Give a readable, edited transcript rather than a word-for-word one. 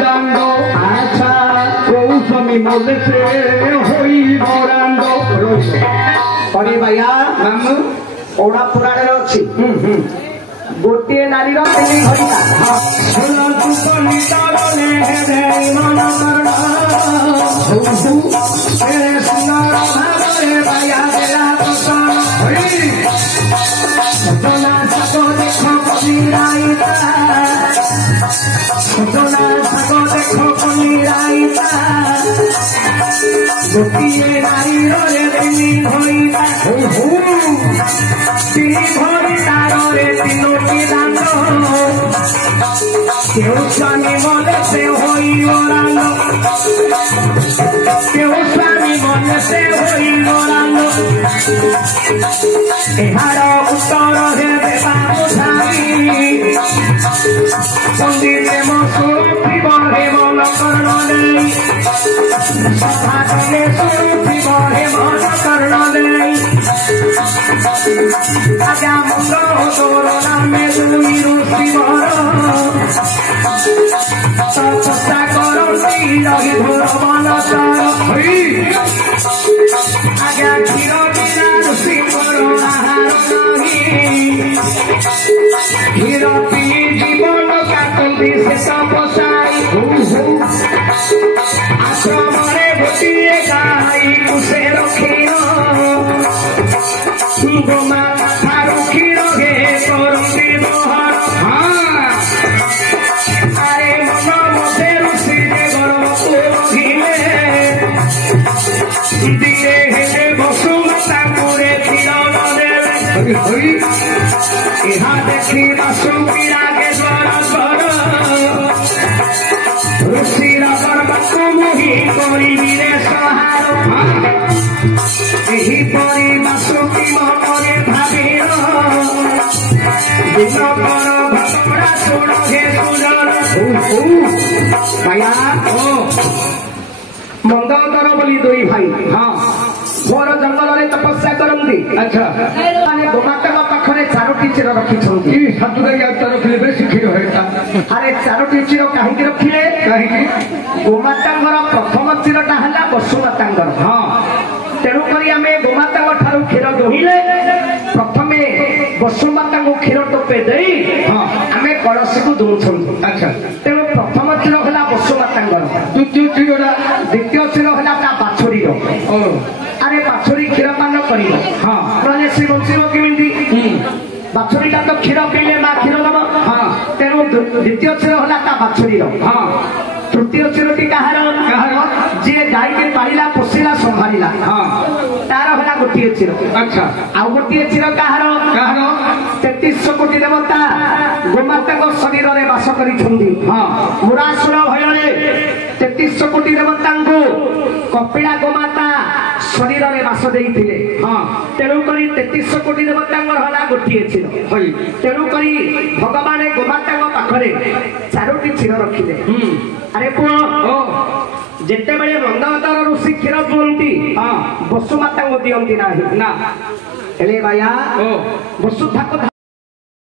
दांडो आशा कौशमी मले से होई बरांडो अरे भैया मामू ओड़ा पुराण अच्छी गोटे नारी गोटे नारी क्यों स्वामी मन से होई मोरांगो क्यों स्वामी मन से होई मोरांगो एहार उत्तर हे देवा मुझाई संगीते मसूफी बहे मन कर्ण देई सभा कले सूफी बहे मन कर्ण देई आजा मुंड तोर नामे दुई ऋषि वर तपस्या करती रही घोर मन आज्ञा क्षीर बिना ऋषि आहार नहीं क्षीर पी जीवन काटती से तपस्याई आश्रमरे गोटे गाई कुशे क्षीर गोमा ठारू क्षीर हे करती दोहर अरे मन मते ऋषि गर्भ पुरहिले दिए हे बसुमता पुरे क्षीर देवे इहा देखी बासुकी रागे द्वार स्वर ऋषिर गर्भको मोहि करिबिरे सहार एहिपरि बासुकी मନରେ ଭାବିର ଦିନକର ଭଟରା ଶୁଣ ହେ ସୁଜର भैया मंदोदर बोली दुई भाई हाँ घोर जंगल में तपस्या करती अच्छा माने गोमाता पाखरे चारोटी चिर रखी अरे चारोटी चिर कहीं रखिले कहीं गोमाता प्रथम चिरटा है बसुमाता हाँ तेणुक आम गोमाता क्षीर दोहिले प्रथमे बसुमाता क्षीर टोपे दे आम कलसी को दौन अच्छा तेणु प्रथम चिर है बसुमाता द्वितीय चिर है बाछुरी अरे बाछुरी क्षीर पान कर हाँ से बंचब केमी बाछुरीटा तो क्षीर पीले माँ क्षीर दब हाँ तेणु द्वितीय चिर है बाछुरी हाँ तृतीय चिरटी कहार जी गाई के पाला पोषिला संभाला हाँ तार है गोटे चिर अच्छा आउ गोटे चिर कहार 33 कोटी देवता गोमाता शरीर में बास कर हाँ मुरासुर भय 33 कोटी देवता कपिला गोमाता शरीर में बास देते हाँ तेणुक 33 कोटी देवता है गोटे चिर तेणुक भगवान गोमाता पाखरे चारोटी चिर रखिले अरे पुओ जिते बड़े मंदोदर ऋषि क्षीर पिंती बसुमाता को दिखती ना भैया वसुधा को